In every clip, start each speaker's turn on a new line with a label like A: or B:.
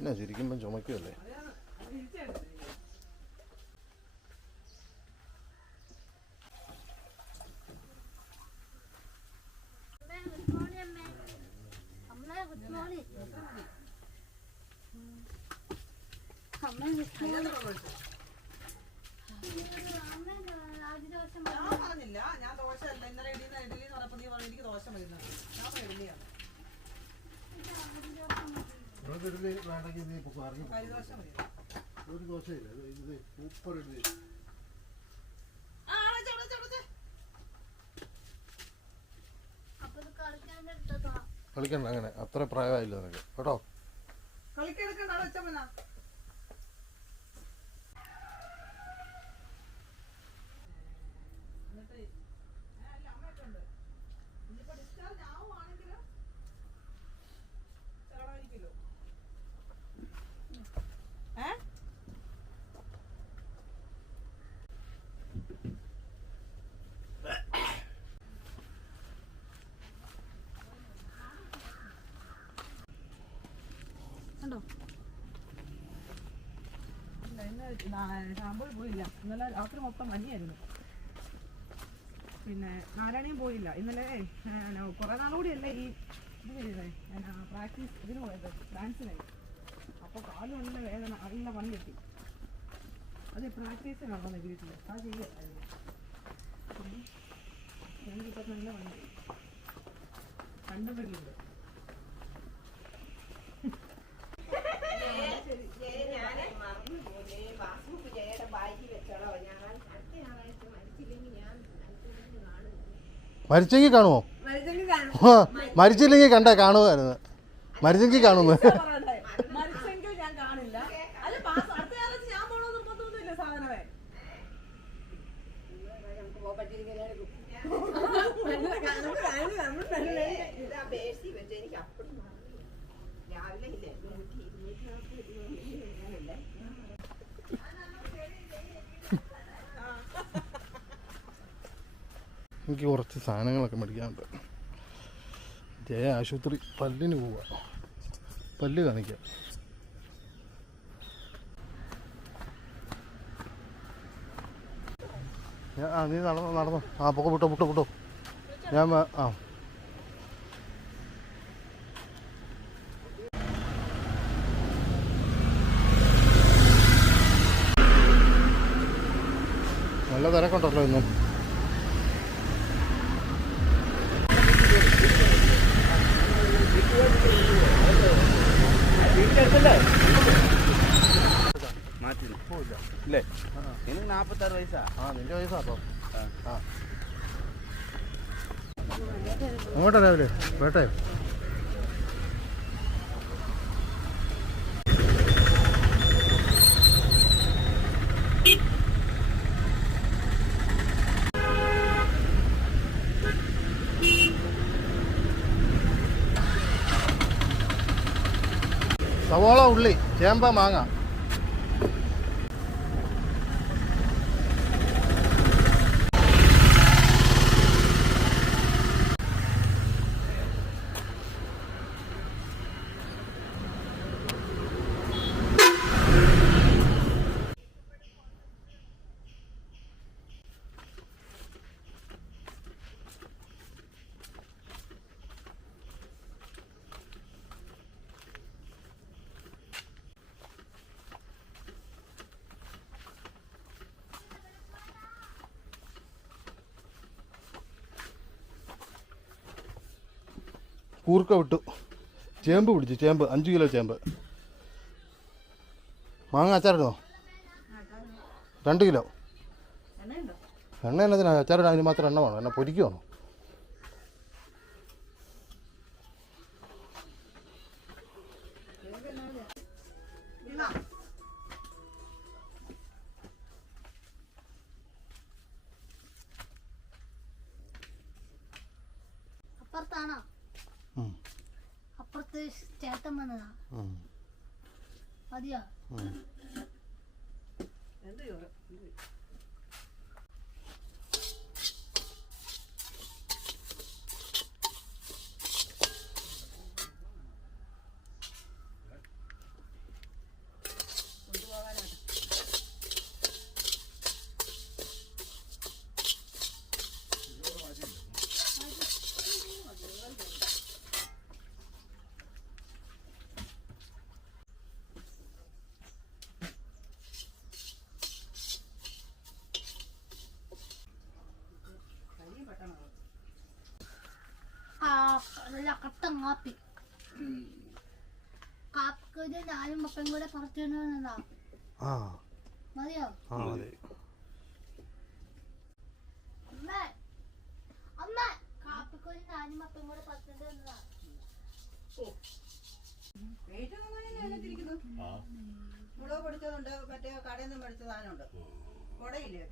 A: എന്നാ ചിരിക്കുമ്പം ചുമക്കുമല്ലേ
B: good morning അമ്മേ അമ്മ ഗുഡ് മോർണിംഗ് അമ്മ ഗുഡ് മോർണിംഗ് അമ്മ ആദ്യ ദിവസം
C: ഞാൻ പറഞ്ഞില്ല ഞാൻ ദോശ അല്ല ഇന്നലെ ഇടിയുന്ന ഇഡലി എന്ന് പറഞ്ഞപ്പോ നീ പറഞ്ഞു എനിക്ക് ദോശ മരുന്ന് ഞാൻ പറഞ്ഞു ഇഡലിയാണ്
A: ഇപ്പോൾ ഒരു ദോശയില്ല ഇത് ഇത് സൂപ്പർ ഇഡ്ഡലി കളിക്കണ്ട അങ്ങനെ. അത്ര പ്രായമായില്ല നിനക്ക്. കേട്ടോ?
C: കളിക്കെടുക്കണ്ട കണ്ടോ നാ- പോയില്ല. ഇന്നലെ രാത്രി മൊത്തം മഞ്ഞായിരുന്നു പിന്നെ നാരായണിയും പോയില്ല. ഇന്നലെ കുറെ നാളുകൂടിയല്ലേ ഈ ഇത് ചെയ്തേ? പ്രാക്ടീസ് ഇതിന് പോയത് ഡാൻസിനായി അപ്പോൾ കാൽ നല്ല വേദന നല്ല പണി കിട്ടി. അത് പ്രാക്ടീസിന് നടന്നത് വീട്ടിൽ അത് ചെയ്യായിരുന്നു എനിക്കിപ്പോൾ നല്ല പണി കിട്ടി രണ്ടും വീട്ടിലുണ്ട്
A: മരിച്ചെങ്കിൽ കാണുമോ? ആ, മരിച്ചില്ലെങ്കിൽ കണ്ടേ കാണുമായിരുന്നു. മരിച്ചെങ്കിൽ കാണുന്നു
C: പറയണ്ടേ? മരിച്ചെങ്കിൽ ഞാൻ കാണില്ല. അല്ല പാസ് അടുത്ത കാലത്ത് ഞാൻ പോണോ നിർബന്ധമൊന്നുമില്ല സാധനമേ
A: എനിക്ക് കുറച്ച് സാധനങ്ങളൊക്കെ മേടിക്കാനുണ്ട്. ജയ ആശുപത്രി പല്ലിന് പോവുക പല്ല് കാണിക്കാം. ആ നീ നടന്നോ നടന്നോ. ആ പൊക്കെ വിട്ടോ വിട്ടോ വിട്ടോ ഞാൻ ആ. നല്ല തിരക്കുണ്ടല്ലോ ഇന്നും
D: മാറ്റില്ല
A: പോയില്ല
D: ഇല്ലേ എനിക്ക് നാൽപ്പത്താറ് വയസ്സാ
A: ആ നിന്റെ വയസ്സാ അപ്പം ആ. അങ്ങോട്ടാ രാവിലെ? വേട്ടെ. സവോള ഉള്ളി ചേമ്പ മാങ്ങ. കൂർക്ക വിട്ടു. ചേമ്പ് പിടിച്ചു ചേമ്പ്. അഞ്ച് കിലോ ചേമ്പ്. മാങ്ങ അച്ചാറിടോ രണ്ട് കിലോ. എണ്ണ എന്നതിനാ അച്ചാറിടാൻ അതിന് മാത്രം എണ്ണ വേണോ? എണ്ണ പൊരിക്കുവാണോ?
B: ചേട്ടൻ വന്നതാ. മതിയോ? കാപ്പിക്ക് ഞാനും മക്കളും കൂടെ പറിച്ചിട്ടുണ്ടാ
A: ആ.
B: മതിയോ?
A: ആ മതി.
B: അമ്മ അമ്മ കാപ്പിക്ക് ഞാനും മക്കളും കൂടെ
C: തന്നെ അതിനകത്തിരിക്കുന്നു മുളക് പൊടിച്ചതുണ്ട് മറ്റേ കടയിൽ നിന്ന് മേടിച്ച സാധനമുണ്ട്. കുടയില്ലേ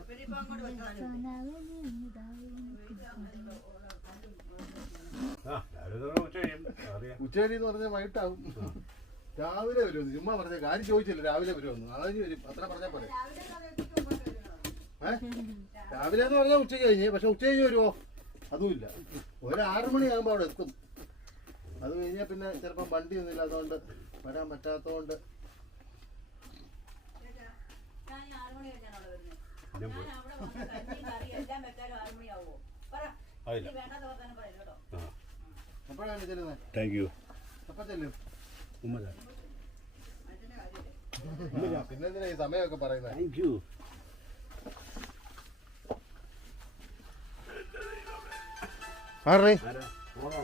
C: പിന്നെ ഇപ്പൊ അങ്ങോട്ട് വെച്ച
A: എന്ന് പറഞ്ഞാൽ വൈകിട്ടാവും. രാവിലെ വരുമെന്ന് ചുമ്മാ പറഞ്ഞ കാര്യം ചോദിച്ചില്ല രാവിലെ വരുമെന്ന് അതായത് വരും. അത്ര പറഞ്ഞാൽ പോലെ ഏഹ് രാവിലെ എന്ന് പറഞ്ഞാൽ ഉച്ച കഴിഞ്ഞ് പക്ഷെ ഉച്ച കഴിഞ്ഞ് വരുമോ അതുമില്ല. ഒരു ആറു മണിയാകുമ്പോൾ അവിടെ എത്തും. അത് കഴിഞ്ഞാൽ പിന്നെ ചിലപ്പം വണ്ടി ഒന്നും ഇല്ലാത്തതുകൊണ്ട് വരാൻ പറ്റാത്തതുകൊണ്ട്.
C: ഞാൻ അവിടെ വരുന്നത് ഞാൻ അവിടെ വന്ന് കഞ്ഞി കറി എല്ലാം വെക്കാനും ആറ്
A: എപ്പോഴാണ് ചെല്ലുന്നത്
E: താങ്ക് യു
A: എപ്പോൾ ചെല്ലും? പിന്നെ എന്തിനാ ഈ സമയമൊക്കെ പറയുന്നത്
E: താങ്ക് യു
A: ആറേ
E: ആരാ? ഓണോ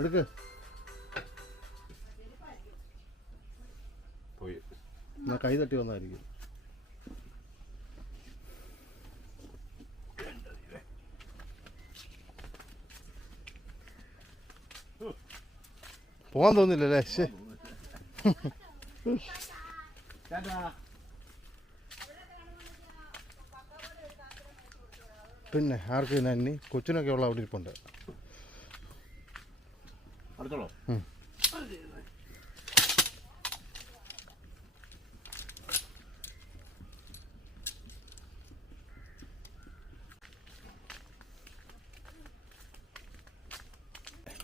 A: എടുക്ക്.
E: പോയി.
A: കൈ തട്ടി വന്നായിരിക്കും. പോവാൻ തോന്നില്ലല്ലേ? ശേ പിന്നെ ആർക്ക് നന്ദി കൊച്ചിനൊക്കെ ഉള്ള അവിടെ ഇരിപ്പുണ്ട്.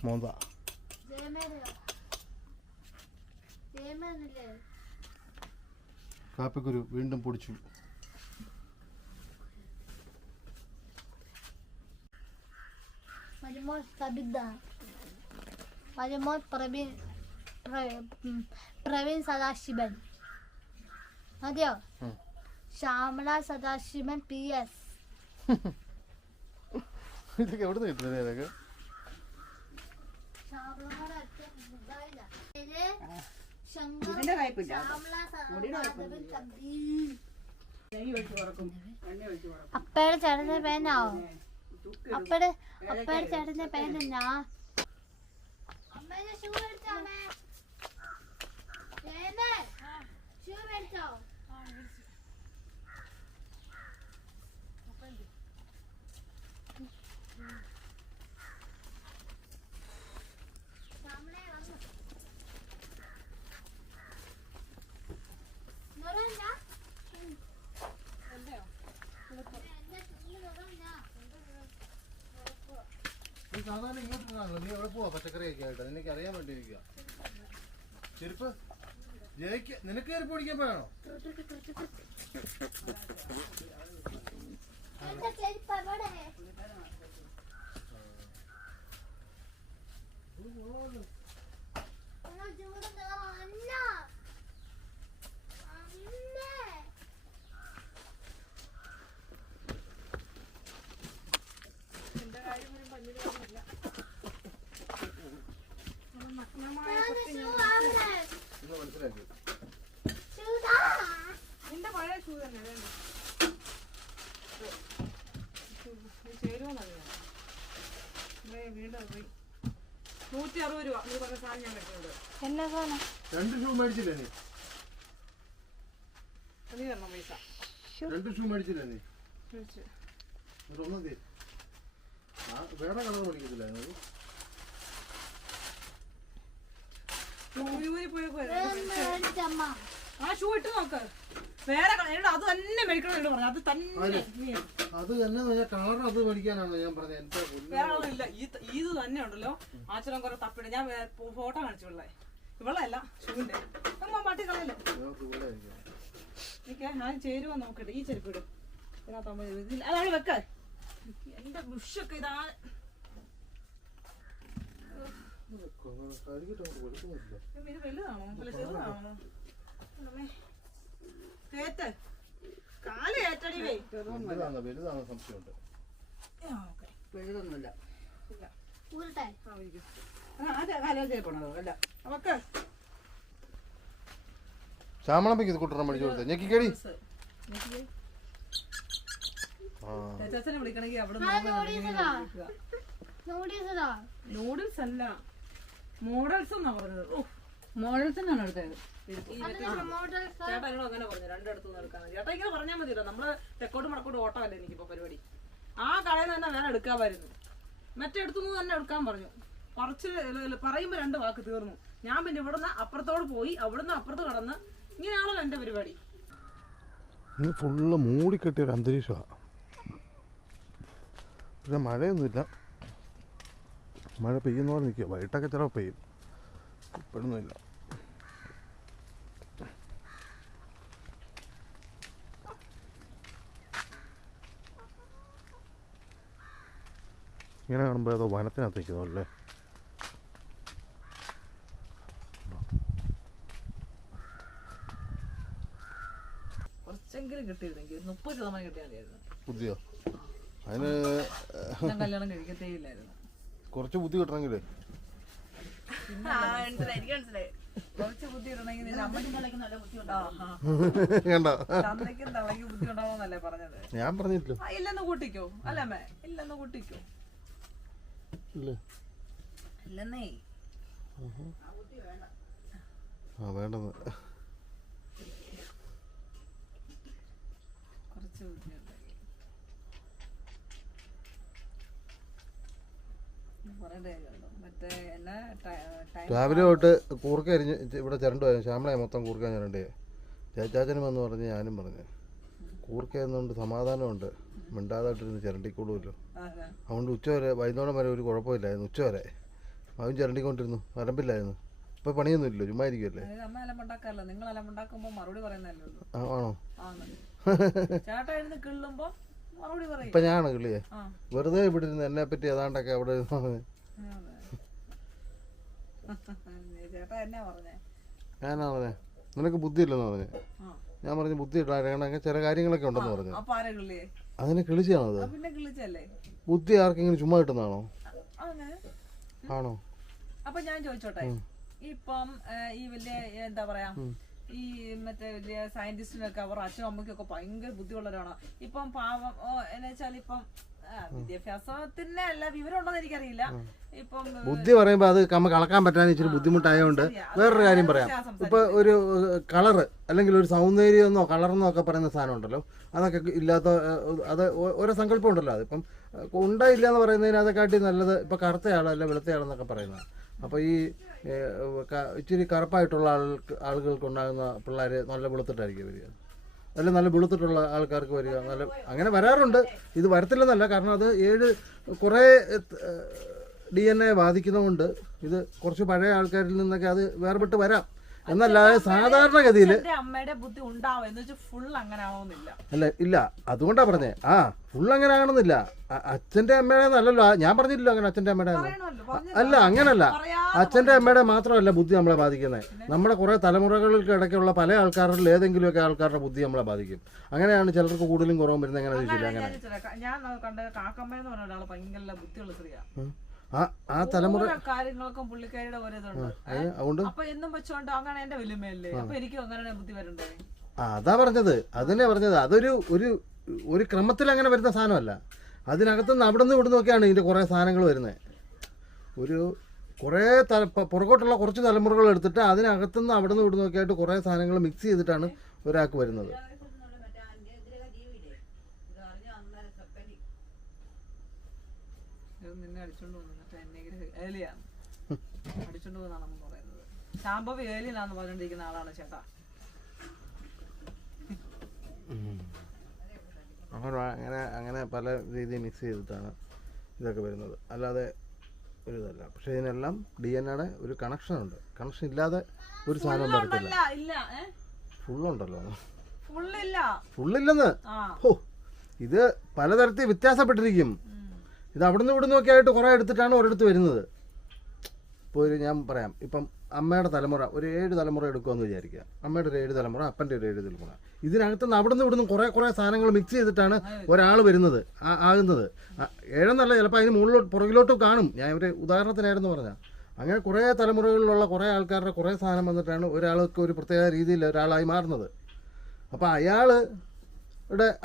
A: മോന്ത കാപ്പിക്കുരു വീണ്ടും പൊടിച്ചു.
B: മരുമോൻ പ്രവീൺ സദാശിവൻ. മതിയോ?
A: ഉം.
B: Shyamala Sadasivan P S.
A: ഇതൊക്കെ എവിടെ നിന്ന് കിട്ടുന്നത് ഇതൊക്കെ
C: ഇതിന്റെ കയ്പില്ല. കുറക്കും
B: അപ്പയുടെ ചേട്ടന്റെ പേനാവോ അപ്പയുടെ അപ്പയുടെ ചേട്ടന്റെ പേനെന്നാ? അമ്മേനെ ഷൂ മേടിച്ചോ അമ്മേ പേന് ഷൂ മേടിച്ചോ ശ്യാമളെ വന്നു. നിറമില്ല? എന്റെ ഷൂ നിറമില്ല.
A: നീ സാധാരണ ഇങ്ങോട്ട് കാണല്ലോ നീ എവിടെ പോവാ പച്ചക്കറിയൊക്കെ ആയിട്ട്? നിനക്ക് അറിയാൻ വേണ്ടിയിരിക്കുക ചെരുപ്പ്? ജയിക്ക് നിനക്ക് ചെരുപ്പ് പിടിക്കാൻ പോയാണോ?
B: എന്റെ ചെരുപ്പ് എവിടെ? അമ്മ ചൂട് നിറം അല്ല. അമ്മേ. ഞാൻ ഷൂ വാങ്ങണേ.
A: എന്ന് മനസ്സിലാക്കി
B: ഷൂ താ.
C: നിന്റെ പഴയ ഷൂ തന്നെ നൂറ്റി അറുപത് രൂപ നീ പറഞ്ഞ സാധനം ഞാൻ കെട്ടിട്ടുണ്ട്
B: എന്നാ സാധനം?
A: രണ്ട് ഷൂ മേടിച്ചില്ലേ നീ?
C: തരണം പൈസ?
A: രണ്ട് ഷൂ മേടിച്ചില്ലേ നീ? ഒന്നും ആ വേറെ കളർ മേടിക്കത്തില്ലായിരുന്നു
C: ഊരി ഊരി പോയി പോയി ആ ഷൂ ഇട്ട് നോക്ക്. വേറെ കള- എന്നോട് അത് തന്നെ മേടിക്കണം എന്നോട് പറഞ്ഞു. അത് തന്നെ? നീ
A: അത് തന്നെ കളർ അത് മേടിക്കാനാണോ ഞാൻ പറഞ്ഞത് എന്റെ പൊന്നേ.
C: വേറെ കളറില്ല ഈ ത- ഇത് തന്നെ ഉണ്ടല്ലോ. ആച്ചരം കുറെ തപ്പിട്ട്. ഞാൻ ഫോട്ടോ കാണിച്ചു പിള്ളേ. ഇവളല്ല ഷൂവിന്റെ. അമ്മ മാട്ടി കളയല്ലേ?
A: വേറെ ഇവിടെ ആയിരിക്കും.
C: എനിക്ക് ഞാൻ ചേരുവ നോക്കട്ടെ. ഈ ചെരുപ്പ് ഇടും. ഇതിനകത്താകുമ്പോ അതവിടെ വെക്ക. എന്റെ ബുഷൊക്കെ ഇതാ ഇത് വലുതാണോ? അല്ല ചെറുതാണോ? അമ്മേ. തേത്ത്. കാൽ ഏറ്റടി വേ.
A: വലുതാണോ? വലുതാണോ? സംശയമുണ്ട്.
F: വലുതൊന്നുമില്ല
A: ശ്യാമളമ്മയ്ക്ക് ഇത് കൂട്ടണം
C: പഠിച്ചു
B: കൊടുത്തത് നൂഡിൽസതാ നൂഡിൽസതാ
C: നൂഡിൽസ് അല്ല. മോഡൽസ് എന്നാ പറഞ്ഞത്? ഓ
F: എന്നാണ് എടുത്തത്?
C: ചേട്ടാ എന്നോട് അങ്ങനെ പറഞ്ഞു രണ്ടിടത്തു എടുക്കാൻ ചേട്ടാ ഇങ്ങനെ പറഞ്ഞാൽ മതിയല്ലോ നമ്മൾ തെക്കോട്ട് മടക്കോട്ട് ഓട്ടമല്ലേ എനിക്കിപ്പോ പരിപാടി? ആ കടയിൽ നിന്ന് തന്നെ വേണം എടുക്കാമായിരുന്നു മറ്റെടുത്തു നിന്ന് തന്നെ എടുക്കാൻ പറഞ്ഞു. കുറച്ച് പറയുമ്പോ രണ്ട് വാക്ക് തീർന്നു. ഞാൻ പിന്നെ ഇവിടുന്ന് അപ്പുറത്തോട് പോയി അവിടുന്ന് അപ്പുറത്ത് കടന്ന് ഇങ്ങനെയാണല്ലോ എന്റെ പരിപാടി?
A: ഇന്ന് ഫുള്ള് മൂടിക്കെട്ടിയ ഒരു അന്തരീക്ഷമാണ് പക്ഷെ മഴയൊന്നുമില്ല. മഴ പെയ്യുന്ന പോലെ നിൽക്കുക വൈകിട്ടൊക്കെ ചിലപ്പോൾ പെയ്യും. ഇപ്പോഴൊന്നുമില്ല. ഇങ്ങനെ കാണുമ്പോൾ ഏതോ വനത്തിനകത്ത് നിൽക്കുന്നു അല്ലേ?
C: കുറച്ചെങ്കിലും കിട്ടിയിരുന്നെങ്കിൽ മുപ്പത് ശതമാനം കിട്ടിയാൽ മതിയായിരുന്നു.
A: ബുദ്ധിയോ അതിന്
C: ഞാൻ കല്യാണം കഴിക്കത്തേ ഇല്ലായിരുന്നു.
A: കുറച്ച് ബുദ്ധി കിട്ടണമെങ്കിലേ.
C: പറഞ്ഞത്?
A: ഞാൻ പറഞ്ഞിട്ടില്ല.
C: ആ, ഇല്ലെന്ന് കൂട്ടിക്കോ. അല്ലമ്മേ ഇല്ലെന്ന് കൂട്ടിക്കോ.
A: ഇല്ലേ?
C: ഇല്ലെന്നേ.
A: ആ വേണ്ടെന്ന്
C: കുറച്ച് ബുദ്ധി ഉണ്ടെങ്കിൽ പറയണ്ടേ കാര്യമുണ്ടോ? മറ്റേ എന്നാ ടൈം
A: രാവിലെ തൊട്ട് കൂർക്ക അരിഞ്ഞ് ഇവിടെ ചിരണ്ട് പോയി ശ്യാമളയെ മൊത്തം കൂർക്ക ചിരണ്ടേ ചേച്ചാച്ചനും എന്ന് പറഞ്ഞ് ഞാനും പറഞ്ഞു. കൂർക്ക എന്നുകൊണ്ട് സമാധാനമുണ്ട്. മിണ്ടാതായിട്ടിരുന്ന് ചിരണ്ടിക്കൊള്ളുമല്ലോ അതുകൊണ്ട് ഉച്ച വരെ വൈകുന്നേരം വരെ ഒരു കുഴപ്പമില്ലായിരുന്നു. ഉച്ച വരെ. അവൻ ചിരണ്ടിക്കൊണ്ടിരുന്നു. വരമ്പില്ലായിരുന്നു. ഇപ്പൊ പണിയൊന്നുമില്ലല്ലോ. ചുമ്മാ ഇരിക്കുമല്ലേ ആണോ? ഇപ്പം ഞാനാണ് കിളിയെ വെറുതെ ഇവിടെ ഇരുന്ന് എന്നെ പറ്റി ഏതാണ്ടൊക്കെ അവിടെ ഞാനാ പറഞ്ഞേ. നിനക്ക് ബുദ്ധിയില്ലെന്ന് പറഞ്ഞേ. ഞാൻ പറഞ്ഞു ബുദ്ധി ഇടാണെങ്കിൽ ചില കാര്യങ്ങളൊക്കെ ഉണ്ടെന്ന് പറഞ്ഞു. അതിനെ കിളിച്ചാണത്. ബുദ്ധി ആർക്കെങ്കിലും ചുമ്മാ കിട്ടുന്നതാണോ? ആണോ.
C: അപ്പൊ ഞാൻ ചോദിച്ചോട്ടെ? ഇപ്പം ഈ വലിയ എന്താ പറയാ? ഈ മറ്റേ വലിയ സയന്റിസ്റ്റിനൊക്കെ അവർ അച്ഛനും അമ്മയ്ക്കും ഒക്കെ ഭയങ്കര ബുദ്ധിയുള്ളവരാണ്. ഇപ്പം പാവം എന്നുവെച്ചാൽ എന്ന് വെച്ചാൽ ഇപ്പം വിദ്യാഭ്യാസത്തിന്റെ അല്ല വിവരം ഉണ്ടോന്ന് എനിക്കറിയില്ല ഇപ്പം
A: ബുദ്ധി പറയുമ്പോൾ അത് നമുക്ക് അളക്കാൻ പറ്റാൻ ഇച്ചിരി ബുദ്ധിമുട്ടായതുകൊണ്ട് വേറൊരു കാര്യം പറയാം. ഇപ്പൊ ഒരു കളറ് അല്ലെങ്കിൽ ഒരു സൗന്ദര്യമെന്നോ കളറെന്നോ ഒക്കെ പറയുന്ന സാധനം ഉണ്ടല്ലോ അതൊക്കെ ഇല്ലാത്ത അത് ഓരോ സങ്കല്പം ഉണ്ടല്ലോ അതിപ്പം ഉണ്ടായില്ല എന്ന് പറയുന്നതിന് അതെക്കാട്ടി നല്ലത് ഇപ്പൊ കറുത്തയാളല്ല വെളുത്തയാളെന്നൊക്കെ പറയുന്നത് അപ്പൊ ഈ ഇച്ചിരി കറുപ്പായിട്ടുള്ള ആൾക്ക് ആളുകൾക്ക് ഉണ്ടാകുന്ന പിള്ളേർ നല്ല വെളുത്തിട്ടായിരിക്കും വരിക. അല്ല നല്ല വെളുത്തിട്ടുള്ള ആൾക്കാർക്ക് വരിക. നല്ല അങ്ങനെ വരാറുണ്ട്. ഇത് വരത്തില്ലെന്നല്ല കാരണം അത് ഏഴ് കുറേ ഡി എൻ എ ബാധിക്കുന്നതുകൊണ്ട് ഇത് കുറച്ച് പഴയ ആൾക്കാരിൽ നിന്നൊക്കെ അത് വേർപെട്ട് വരാം. എന്നല്ലാതെ സാധാരണഗതിയിൽ
C: ഗതിയിൽ അമ്മയുടെ ബുദ്ധി ഉണ്ടാവും. എന്ന് വെച്ചാൽ ഫുൾ അങ്ങനെ ആവണമെന്നില്ല.
A: അല്ല ഇല്ല. അതുകൊണ്ടാ പറഞ്ഞേ. ആ ഫുൾ അങ്ങനെ ആണെന്നില്ല അച്ഛന്റെ അമ്മയുടെ നല്ലല്ലോ. ഞാൻ പറഞ്ഞില്ലല്ലോ അങ്ങനെ അച്ഛന്റെ അമ്മയുടെ അല്ല അങ്ങനല്ല. അച്ഛന്റെ അമ്മയുടെ മാത്രമല്ല ബുദ്ധി നമ്മളെ ബാധിക്കുന്നത് നമ്മുടെ കുറെ തലമുറകൾക്ക് ഇടയ്ക്കുള്ള പല ആൾക്കാരിൽ ഏതെങ്കിലുമൊക്കെ ആൾക്കാരുടെ ബുദ്ധി നമ്മളെ ബാധിക്കും. അങ്ങനെയാണ് ചിലർക്ക് കൂടുതലും കുറവും വരുന്നത്. എങ്ങനെ ചോദിച്ചില്ല
C: അങ്ങനെ
A: അങ്ങനെ
C: ഞാൻ കണ്ടത് കണ്ട കാക്കമ്മ എന്ന് പറഞ്ഞ ഒരാൾ ഭയങ്കര ബുദ്ധിയുള്ള സ്ത്രീയാ.
A: ആ ആ തലമുറ
C: കാര്യങ്ങൾക്കും പുള്ളിക്കാരിയുടെ ഓരോ
A: അതുകൊണ്ട്
C: അപ്പൊ എന്നും വെച്ചോണ്ട് അങ്ങനെ എന്റെ വലിയമ്മയല്ലേ അപ്പൊ എനിക്കും അങ്ങനെ ബുദ്ധി വരണ്ടേ?
A: അതാ പറഞ്ഞത്. അതന്നെ പറഞ്ഞത്. അതൊരു ഒരു ഒരു ക്രമത്തിൽ അങ്ങനെ വരുന്ന സാധനമല്ല. അതിനകത്തുനിന്ന് അവിടെ നിന്ന് ഇവിടെ നിന്നൊക്കെയാണ് ഇതിന്റെ കുറേ സാധനങ്ങൾ വരുന്നത് ഒരു കുറേ തല പുറകോട്ടുള്ള കുറച്ച് തലമുറകൾ എടുത്തിട്ട് അതിനകത്തുനിന്ന് അവിടെ നിന്ന് ഇവിടെ നിന്നൊക്കെ ആയിട്ട് കുറേ സാധനങ്ങൾ മിക്സ് ചെയ്തിട്ടാണ് ഒരാൾക്ക് വരുന്നത്
C: ഇത് നിന്നെ അടിച്ചോണ്ട് പോകുന്നത് എന്നെ ഏലിയാണ് അടിച്ചോണ്ട് പോകുന്നതാണെന്ന് പറയുന്നത് ശാംഭവി ഏലിനാന്ന് പറഞ്ഞിരിക്കുന്ന ആളാണ് ചേട്ടാ.
A: അങ്ങനെ അങ്ങനെ പല രീതിയിൽ മിക്സ് ചെയ്തിട്ടാണ് ഇതൊക്കെ വരുന്നത്. അല്ലാതെ ഒരു ഇതല്ല പക്ഷേ ഇതിനെല്ലാം ഡി എൻ എയുടെ ഒരു കണക്ഷൻ ഉണ്ട്. കണക്ഷൻ ഇല്ലാതെ ഒരു സാധനം വരത്തില്ല ഫുള്ളുണ്ടല്ലോ
C: ഫുള്ളില്ല
A: ഫുള്ളില്ലെന്ന് ഓ ഇത് പലതരത്തിൽ വ്യത്യാസപ്പെട്ടിരിക്കും. ഇത് അവിടുന്ന് ഇവിടുന്ന് ഒക്കെ ആയിട്ട് കുറേ എടുത്തിട്ടാണ് ഒരിടത്ത് വരുന്നത്. ഇപ്പോൾ ഒരു ഞാൻ പറയാം. ഇപ്പം അമ്മയുടെ തലമുറ ഒരു ഏഴ് തലമുറ എടുക്കുമെന്ന് വിചാരിക്കുക. അമ്മയുടെ ഒരു ഏഴ് തലമുറ അപ്പന്റെ ഒരു ഏഴ് തലമുറ. ഇതിനകത്ത് നിന്ന് അവിടെ നിന്ന് ഇവിടുന്ന് കുറേ കുറേ സാധനങ്ങൾ മിക്സ് ചെയ്തിട്ടാണ് ഒരാൾ വരുന്നത് ആകുന്നത്. ഏഴെന്നല്ല ചിലപ്പോൾ അതിന് മുകളിലോട്ട് പുറകിലോട്ടും കാണും. ഞാൻ ഒരു ഉദാഹരണത്തിനായിരുന്നു പറഞ്ഞ അങ്ങനെ കുറേ തലമുറകളിലുള്ള കുറേ ആൾക്കാരുടെ കുറേ സാധനം വന്നിട്ടാണ് ഒരാൾക്ക് ഒരു പ്രത്യേക രീതിയിൽ ഒരാളായി മാറുന്നത്. അപ്പോൾ അയാൾ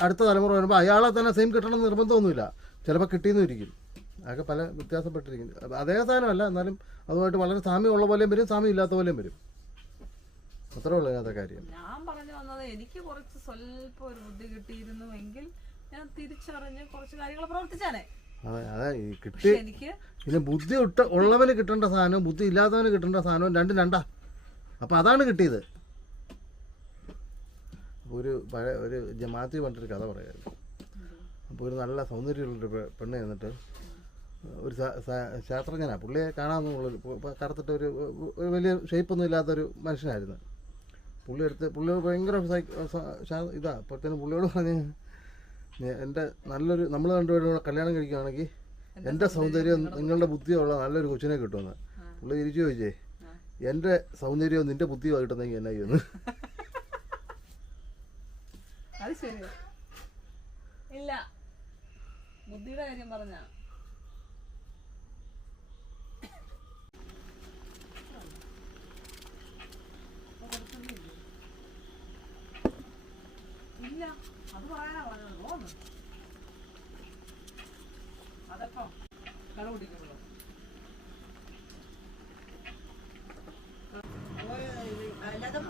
A: അടുത്ത തലമുറ വരുമ്പോൾ അയാളെ തന്നെ സെയിം കിട്ടണം എന്ന് നിർബന്ധമൊന്നുമില്ല. ചിലപ്പോൾ കിട്ടിയെന്നും ഇരിക്കും. അതൊക്കെ പല വ്യത്യാസപ്പെട്ടിരിക്കും അതേ സാധനമല്ല എന്നാലും അതുമായിട്ട് വളരെ സാമ്യമുള്ള പോലെയും വരും സാമ്യം ഇല്ലാത്ത പോലെയും വരും. അത്രേ ഉള്ളൂ അതിനകത്തെ കാര്യം.
C: ഞാൻ പറഞ്ഞു വന്നത് എനിക്ക് കുറച്ച് സ്വല്പം ഒരു ബുദ്ധി കിട്ടിയിരുന്നുവെങ്കിൽ ഞാൻ തിരിച്ചറിഞ്ഞ് കുറച്ച് കാര്യങ്ങൾ പ്രവർത്തിച്ചാനേ.
A: അതെ അതെ കിട്ടി
C: എനിക്ക്
A: പിന്നെ ബുദ്ധി ഇട്ട ഉള്ളവന് കിട്ടേണ്ട സാധനവും ബുദ്ധി ഇല്ലാത്തവന് കിട്ടേണ്ട സാധനവും രണ്ടും രണ്ടാ. അപ്പോൾ അതാണ് കിട്ടിയത്. ഒരു പഴയ ഒരു ജമാഅത്തി പറഞ്ഞിട്ടൊരു കഥ പറയായിരുന്നു. അപ്പോൾ ഒരു നല്ല സൗന്ദര്യമുള്ളൊരു പെണ്ണ് എന്നിട്ട് ഒരു ശാസ്ത്രജ്ഞനാണ് പുള്ളിയെ കാണാമെന്നുള്ളൊരു കറുത്തിട്ട് ഒരു വലിയ ഷേപ്പൊന്നും ഇല്ലാത്തൊരു മനുഷ്യനായിരുന്നു. പുള്ളി എടുത്ത് പുള്ളി ഭയങ്കര ഇതാ അപ്പോഴത്തേനും പുള്ളിയോട് പറഞ്ഞു എന്റെ നല്ലൊരു നമ്മൾ രണ്ടുപേരും കൂടെ കല്യാണം കഴിക്കുകയാണെങ്കിൽ എന്റെ സൗന്ദര്യം നിങ്ങളുടെ ബുദ്ധിയുള്ള നല്ലൊരു കൊച്ചിനെ കിട്ടുമെന്ന്. പുള്ളി തിരിച്ചു ചോദിച്ചേ എന്റെ സൗന്ദര്യവും നിന്റെ ബുദ്ധിയോ കിട്ടുന്നെങ്കിൽ എന്നാ
C: അത് ശരിയാ. ഇല്ല. ബുദ്ധിയുടെ കാര്യം പറഞ്ഞ. ഇല്ല. അത് പറയാനാ പറഞ്ഞത് തോന്നുന്നു. അതെപ്പോ? കട കുടിക്കുള്ളൂ
F: അല്ലാതെ